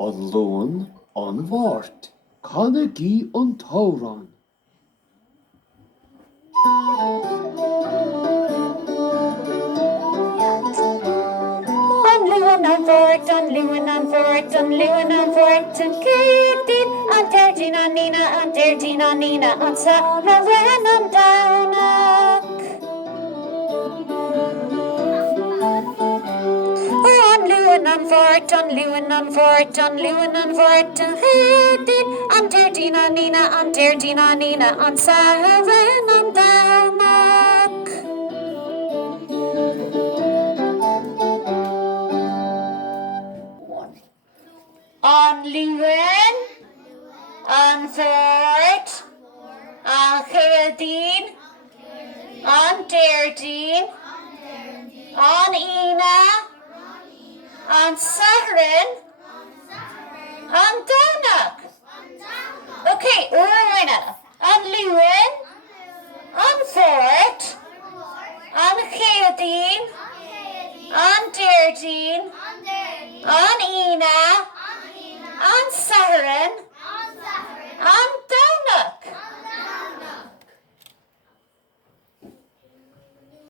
an Luan an Mháirt, Canna gí an Tórán. An Luan an Mháirt, an Luan an Mháirt, an Luan an Mháirt, an Cédín, an Teirdín an Nína, an Teirdín an Nína, an Saharan an Downach. An Luan an Mháirt, an Luan an Mháirt, an Luan an Mháirt, an Cédín, an Teirdín an Nína, an Teirdín an Nína, an Saharan an Downach. An Luan an Mháirt, an Cédín, an Teirdín, an Nína, an Saharan an Downach. Okay, Rowena. An Luan, an Mháirt, an Cédín, an Teirdín, an Nína, an Saharan